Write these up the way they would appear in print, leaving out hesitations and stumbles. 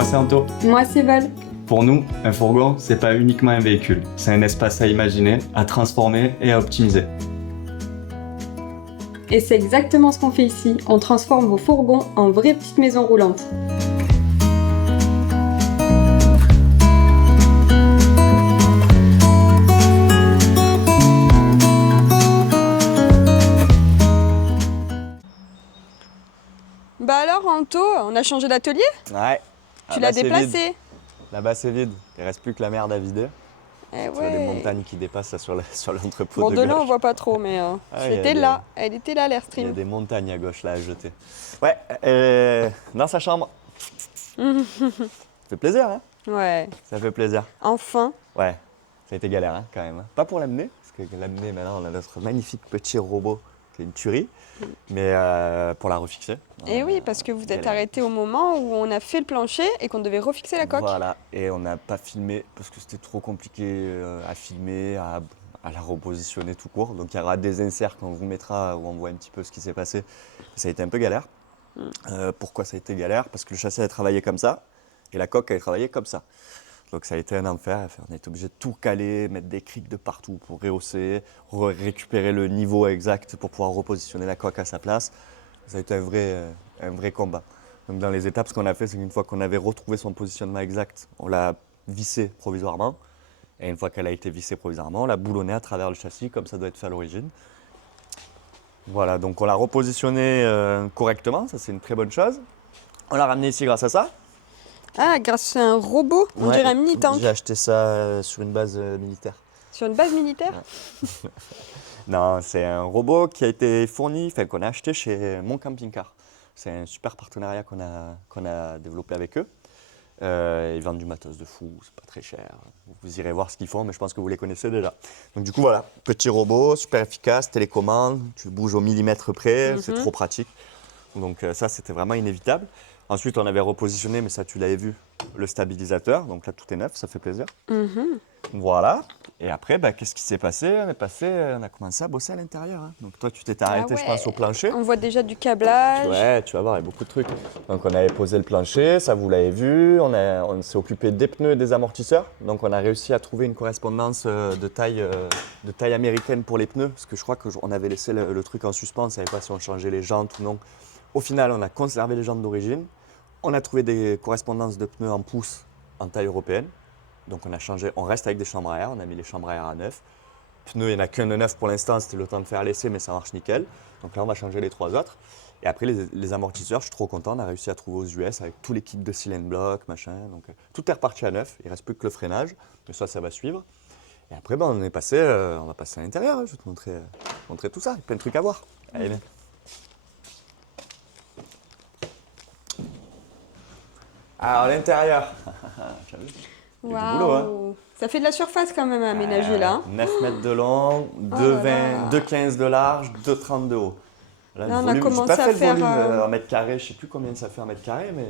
Moi, c'est Anto. Moi, c'est Val. Pour nous, un fourgon, c'est pas uniquement un véhicule. C'est un espace à imaginer, à transformer et à optimiser. Et c'est exactement ce qu'on fait ici. On transforme vos fourgons en vraies petites maisons roulantes. Bah alors, Anto, on a changé d'atelier? Ouais. Tu l'as déplacé? Là-bas, c'est vide. Il reste plus que la merde à vider. Eh Tu vois des ouais. montagnes qui dépassent là, sur l'entrepôt Bon, de de là, gauche. on voit pas trop, mais c'était là. Elle était là, Il y a l'airstream. des montagnes à gauche là à jeter. Ouais, dans sa chambre. Ça fait plaisir, hein? Ouais. Ça fait plaisir. Enfin. Ouais, ça a été galère hein, quand même. Hein. Pas pour l'amener, parce que l'amener maintenant, on a notre magnifique petit robot qui est une tuerie, mais pour la refixer. Et oui, parce que vous êtes galère. arrêté au moment où on a fait le plancher et qu'on devait refixer la coque. Voilà, et on n'a pas filmé parce que c'était trop compliqué à filmer, à la repositionner tout court. Donc il y aura des inserts qu'on vous mettra où on voit un petit peu ce qui s'est passé. Ça a été un peu galère. Pourquoi ça a été galère? Parce que le châssis a travaillé comme ça et la coque a travaillé comme ça. Donc ça a été un enfer. On a été obligé de tout caler, mettre des crics de partout pour rehausser, récupérer le niveau exact pour pouvoir repositionner la coque à sa place. Ça a été un vrai combat. Donc dans les étapes, ce qu'on a fait, c'est qu'une fois qu'on avait retrouvé son positionnement exact, on l'a vissé provisoirement. Et une fois qu'elle a été vissée provisoirement, on l'a boulonnée à travers le châssis, comme ça doit être fait à l'origine. Voilà, donc on l'a repositionné correctement, ça c'est une très bonne chose. On l'a ramené ici grâce à ça. Ah, grâce à un robot, on Ouais, dirait un mini-tank. J'ai acheté ça sur une base militaire. Sur une base militaire? Non, c'est un robot qui a été fourni, enfin qu'on a acheté chez Mon Camping Car. C'est un super partenariat qu'on a développé avec eux. Ils vendent du matos de fou, c'est pas très cher. Vous irez voir ce qu'ils font, mais je pense que vous les connaissez déjà. Donc du coup voilà, petit robot, super efficace, télécommande, tu bouges au millimètre près, c'est trop pratique. Donc ça c'était vraiment inévitable. Ensuite on avait repositionné, mais ça tu l'avais vu, le stabilisateur. Donc là tout est neuf, ça fait plaisir. Voilà. Et après, qu'est-ce qui s'est passé? On a commencé à bosser à l'intérieur. Hein. Donc toi, tu t'étais arrêté, je pense, au plancher. On voit déjà du câblage. Ouais, tu vas voir, il y a beaucoup de trucs. Donc on avait posé le plancher, ça vous l'avez vu. On s'est occupé des pneus et des amortisseurs. Donc on a réussi à trouver une correspondance de taille américaine pour les pneus. Parce que je crois qu'on avait laissé le truc en suspens, on ne savait pas si on changeait les jantes ou non. Au final, on a conservé les jantes d'origine. On a trouvé des correspondances de pneus en pouces en taille européenne. Donc on a changé, on reste avec des chambres à air, on a mis les chambres à air à neuf. Pneus, il n'y en a qu'un de neuf pour l'instant, c'était le temps de faire l'essai, mais ça marche nickel. Donc là, on va changer les 3 autres. Et après, les amortisseurs, je suis trop content, on a réussi à trouver aux US avec tous les kits de cylindre block, machin. Donc tout est reparti à neuf, il ne reste plus que le freinage, mais ça va suivre. Et après, on va passer à l'intérieur, hein. Je vais te montrer tout ça, il y a plein de trucs à voir. Allez, viens. Alors, l'intérieur. Tu as vu? Il y a du boulot, hein. Ça fait de la surface quand même à aménager là. 9 mètres de long, 2,15 de large, 2,30 de haut. Là, le on a volume, commencé j'ai pas à fait le faire, volume en mètre carré, je sais plus combien ça fait en mètre carré, mais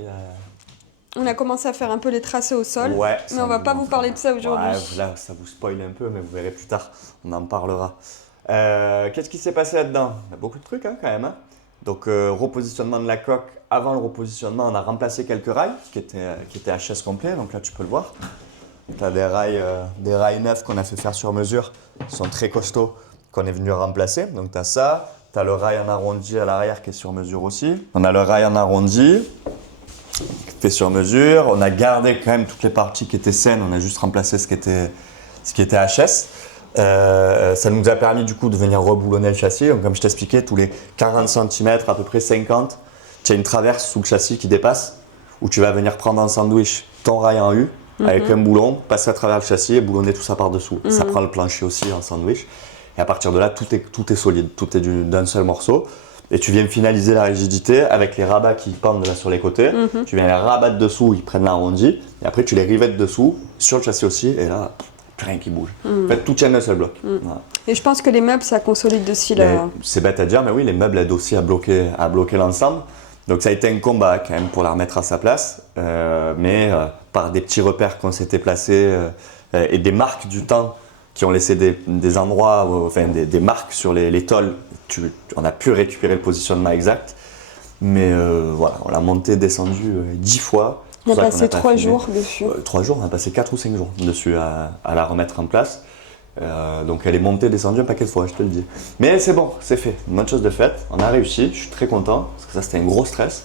On a commencé à faire un peu les tracés au sol. ouais, Mais on va pas vous parler de ça aujourd'hui. Ouais, là, ça vous spoil un peu, mais vous verrez plus tard, on en parlera. Qu'est-ce qui s'est passé là-dedans? Il y a beaucoup de trucs hein, quand même. Hein. Donc, repositionnement de la coque. Avant le repositionnement, on a remplacé quelques rails qui étaient HS complet, donc là tu peux le voir. Tu as des rails neufs qu'on a fait faire sur mesure, qui sont très costauds, qu'on est venu remplacer. Donc tu as ça, tu as le rail en arrondi à l'arrière qui est sur mesure aussi. On a le rail en arrondi, fait sur mesure. On a gardé quand même toutes les parties qui étaient saines, on a juste remplacé ce qui était HS. Ça nous a permis du coup de venir reboulonner le châssis. Donc, comme je t'expliquais, tous les 40 cm, à peu près 50, tu as une traverse sous le châssis qui dépasse, où tu vas venir prendre en sandwich ton rail en U, avec un boulon, passer à travers le châssis et boulonner tout ça par-dessous. Ça prend le plancher aussi en sandwich. Et à partir de là, tout est solide, tout est d'un seul morceau. Et tu viens finaliser la rigidité avec les rabats qui pendent là sur les côtés. Tu viens les rabattre dessous, ils prennent l'arrondi. Et après, tu les rivettes dessous, sur le châssis aussi. Et là, plus rien qui bouge. En fait, tout tient d'un seul bloc. Voilà. Et je pense que les meubles, ça consolide aussi là. C'est bête à dire, mais oui, les meubles aident aussi à bloquer l'ensemble. Donc ça a été un combat quand même pour la remettre à sa place, mais par des petits repères qu'on s'était placés et des marques du temps qui ont laissé des endroits, enfin des marques sur les tôles, on a pu récupérer le positionnement exact. Mais voilà, on l'a monté, descendu 10 fois. On a pour ça qu'on passé n'a pas 3 filmé. jours dessus. 3 jours, on a passé 4 ou 5 jours dessus à la remettre en place. Donc elle est montée, descendue un paquet de fois, je te le dis. Mais c'est bon, c'est fait. Une bonne chose de faite. On a réussi, je suis très content, parce que ça c'était un gros stress.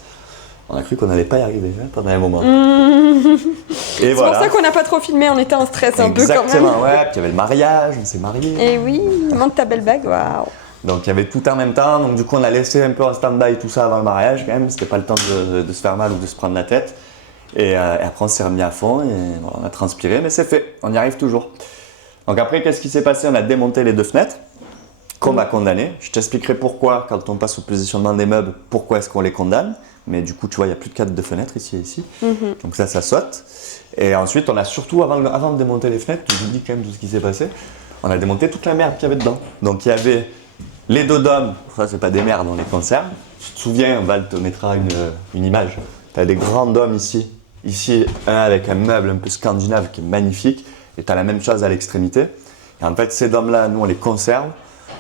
On a cru qu'on n'allait pas y arriver pendant un moment. Et C'est voilà. pour ça qu'on n'a pas trop filmé, on était en stress un peu quand même. Exactement, ouais. Puis il y avait le mariage, on s'est mariés. Et oui, monte ta belle bague, waouh. Donc il y avait tout en même temps, donc du coup on a laissé un peu en stand-by tout ça avant le mariage quand même, c'était pas le temps de se faire mal ou de se prendre la tête. Et après on s'est remis à fond et voilà, on a transpiré, mais c'est fait, on y arrive toujours. Donc après qu'est-ce qui s'est passé? On a démonté les 2 fenêtres, qu'on va condamner. Je t'expliquerai pourquoi, quand on passe au positionnement des meubles, pourquoi est-ce qu'on les condamne. Mais du coup tu vois il n'y a plus de cadre de fenêtre ici et ici, donc ça saute. Et ensuite on a surtout, avant de démonter les fenêtres, je vous dis quand même tout ce qui s'est passé, on a démonté toute la merde qu'il y avait dedans. Donc il y avait les 2 dômes, ça c'est pas des merdes, on les conserve. Tu te souviens, Val te mettra une image. Tu as des grands dômes ici. Ici, un avec un meuble un peu scandinave qui est magnifique. Et tu as la même chose à l'extrémité. Et en fait, ces dômes-là, nous on les conserve,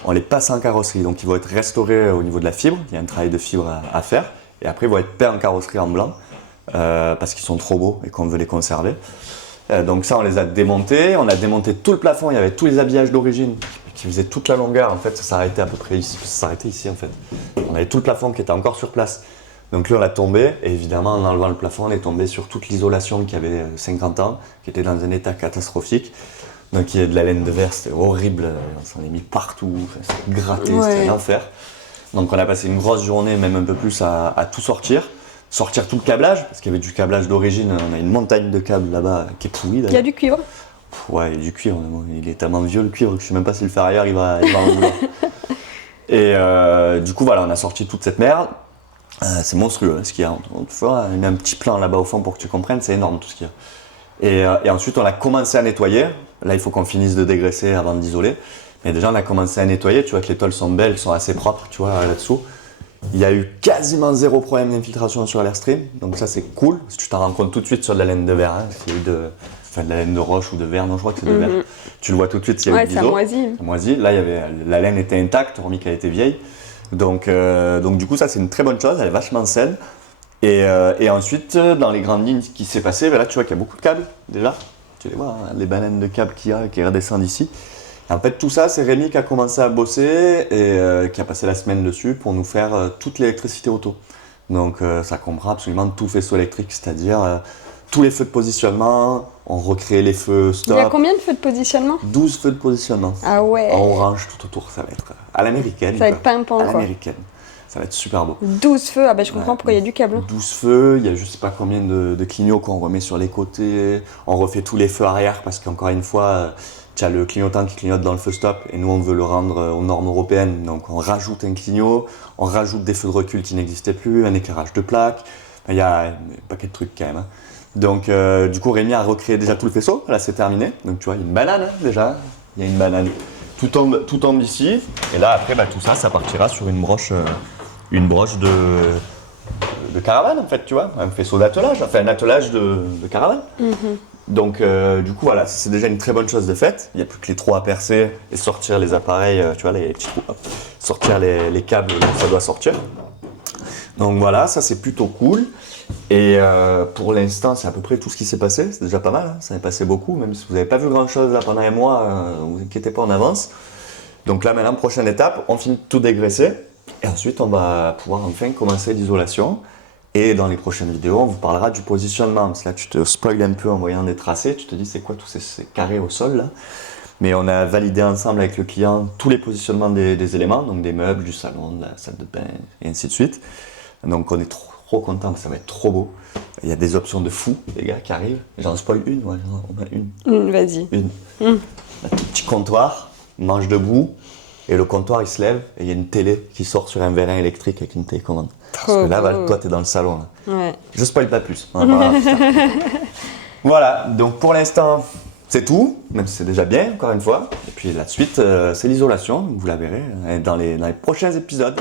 on les passe en carrosserie. Donc ils vont être restaurés au niveau de la fibre. Il y a un travail de fibre à faire. Et après, ils vont être peints en carrosserie en blanc. Parce qu'ils sont trop beaux et qu'on veut les conserver. Donc ça, on les a démontés. On a démonté tout le plafond. Il y avait tous les habillages d'origine qui faisaient toute la longueur. En fait, ça s'arrêtait à peu près ici. Ça s'arrêtait ici, en fait. On avait tout le plafond qui était encore sur place. Donc lui, on l'a tombé. Et évidemment, en enlevant le plafond, on est tombé sur toute l'isolation qui avait 50 ans, qui était dans un état catastrophique. Donc il y a de la laine de verre, c'était horrible. On s'en est mis partout. C'était gratté, c'était un enfer. Donc on a passé une grosse journée, même un peu plus, à tout sortir. Sortir tout le câblage, parce qu'il y avait du câblage d'origine. On a une montagne de câbles là-bas qui est pourrie. Il y a du cuivre. Ouais, il y a du cuivre. Il est tellement vieux le cuivre que je sais même pas si le ferrailleur il va en vouloir. Et du coup, voilà, on a sorti toute cette merde. C'est monstrueux ce qu'il y a. On fera un petit plan là-bas au fond pour que tu comprennes, c'est énorme tout ce qu'il y a. Et ensuite, on a commencé à nettoyer. Là, il faut qu'on finisse de dégraisser avant d'isoler. Mais déjà, on a commencé à nettoyer. Tu vois que les tôles sont belles, sont assez propres, tu vois, là-dessous. Il y a eu quasiment 0 problème d'infiltration sur l'Airstream, donc ça c'est cool, parce que tu t'en rends compte tout de suite sur de la laine de verre, hein, s'il y a eu de la laine de roche ou de verre, non je crois que c'est de verre. Tu le vois tout de suite s'il y a eu de ça l'ISO. moisit. Là la laine était intacte, hormis qu'elle était vieille. Donc du coup ça c'est une très bonne chose, elle est vachement saine. Et ensuite dans les grandes lignes, ce qui s'est passé, ben là tu vois qu'il y a beaucoup de câbles déjà. Tu les vois, hein, les baleines de câbles qu'il y a qui redescendent ici. Et en fait, tout ça, c'est Rémi qui a commencé à bosser et qui a passé la semaine dessus pour nous faire toute l'électricité auto. Donc, ça comprend absolument tout faisceau électrique, c'est-à-dire tous les feux de positionnement, on recrée les feux stop. Il y a combien de feux de positionnement? 12 feux de positionnement. Ah ouais. En orange tout autour, ça va être à l'américaine. Ça va être pimpant, à quoi. l'américaine. Ça va être super beau. 12 feux, ah bah je comprends pourquoi il y a du câble. 12 feux, il y a je sais pas combien de clignots qu'on remet sur les côtés. On refait tous les feux arrière parce qu'encore une fois, tu as le clignotant qui clignote dans le feu stop et nous on veut le rendre aux normes européennes. Donc on rajoute un clignot, on rajoute des feux de recul qui n'existaient plus, un éclairage de plaque. Il y a un paquet de trucs quand même. Hein. Donc du coup Rémi a recréé déjà tout le faisceau, là c'est terminé. Donc tu vois, il y a une banane hein, déjà, il y a une banane. Tout tombe ici et là après tout ça, ça partira sur une broche de caravane en fait, tu vois, un faisceau d'attelage, enfin un attelage de caravane. Donc du coup voilà, c'est déjà une très bonne chose de faite. Il n'y a plus que les trous à percer et sortir les appareils, tu vois, les petits trous, hop, sortir les câbles où ça doit sortir. Donc voilà, ça c'est plutôt cool. Et pour l'instant, c'est à peu près tout ce qui s'est passé. C'est déjà pas mal, hein. Ça s'est passé beaucoup. Même si vous n'avez pas vu grand chose là pendant un mois, ne vous inquiétez pas, on avance. Donc là maintenant, prochaine étape, on finit de tout dégraisser. Et ensuite, on va pouvoir enfin commencer l'isolation. Et dans les prochaines vidéos, on vous parlera du positionnement. Parce que là, tu te spoil un peu en voyant des tracés. Tu te dis, c'est quoi tous ces carrés au sol là? Mais on a validé ensemble avec le client tous les positionnements des éléments, donc des meubles, du salon, de la salle de bain, et ainsi de suite. Donc on est trop content, ça va être trop beau. Il y a des options de fou, les gars, qui arrivent. J'en spoil une, ouais, on a une. Vas-y. Un petit comptoir, manche debout, et le comptoir il se lève, et il y a une télé qui sort sur un vérin électrique avec une télécommande. Parce que là, Val, toi, t'es dans le salon. Là. Ouais. Je spoil pas plus. Voilà, donc pour l'instant, c'est tout, même si c'est déjà bien, encore une fois. Et puis la suite, c'est l'isolation, vous la verrez dans les prochains épisodes.